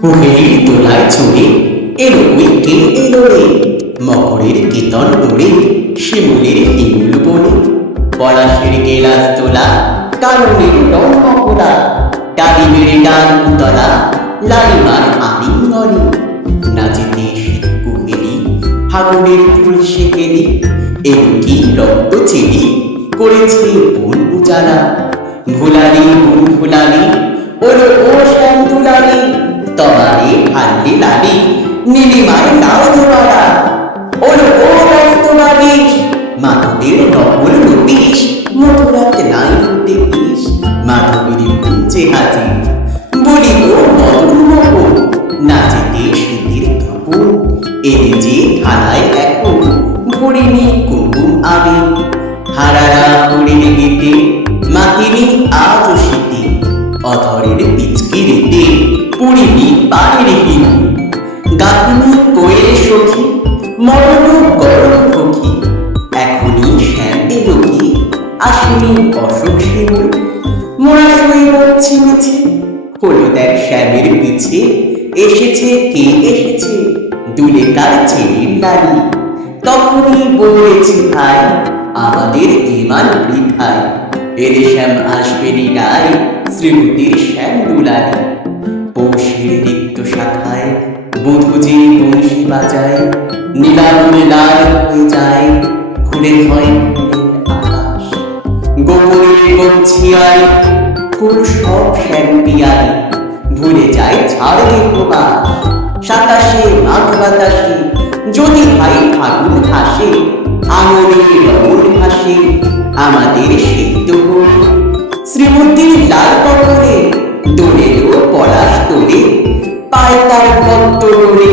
কুহেলির দোলায় চড়ে এলো ওই কে এলো রে, মকরের কীর্তন ওড়ে শিমুলের হিমুল বনে, পলাশের গেলাস তোলা কারণের ডন মকরা, ডালিমের ডান উতলা লালিমার আলিঙ্গনে, নাচিতে শীত কুহেলি ফাগুনের ফুল সেকেলি, এলো কি রক্ত চেলি করেছে বন উজালা, ভুলালি মন ভুলালি ওলো ও শ্যাম দুলালি, তবারে হাল্লি লালি নীলিমায় নাও ধোয়ারা, ওলো ও রক্তবাড়ি মাধবের নকল নতিস, মধুরাত নাই হতে বিষ মাধবীর কুঞ্চে হাজি, বলিব মদন মোহন নাচেতে শীতের কাপড়, এলে যে থানায় এখন ভরিনি কুমকুম আবে, হারারা পড়িলে গেতে মাতিনি আজ শীতে, অধরের পিচকিরিতে পুরিনি পাড়ের হিম, গাঁথনি কোয়ের সখী মরণ গরম সখী, এখনই শ্যাম এলো কি আসেনি অশোক শিমুল, মোরা শুয়ে বলছি মিছে হলো দেখ শ্যামের পিছে, এসেছে কে এসেছে দুলে তার ছেলের নারী, তখনই বলেছি ভাই আমাদের ইমান বৃথায়, এরে শ্যাম আসবে নিরায় শ্রীমতীর শ্যাম দুলারি, পৌষের রিক্ত শাখায় বধূ যে বংশী বাজায়, নীলাবনে লাল হয়ে যায় ঘুরে হয় আকাশ, গোপনে গচ্ছিয়ায় ফুল সব শ্যাম পিয়াই, ভুলে যায় ছাড়ে প্রবাস সাতাশে মাঘ বাতাসে, যদি ভাই ফাগুন হাসে আঙুলে রমণ হাসে আমাদের সিদ্ধ হল, শ্রীমতীর লাল পটলে দোলেরও পলাশ তোলে, পায় তার ভক্ত রোলে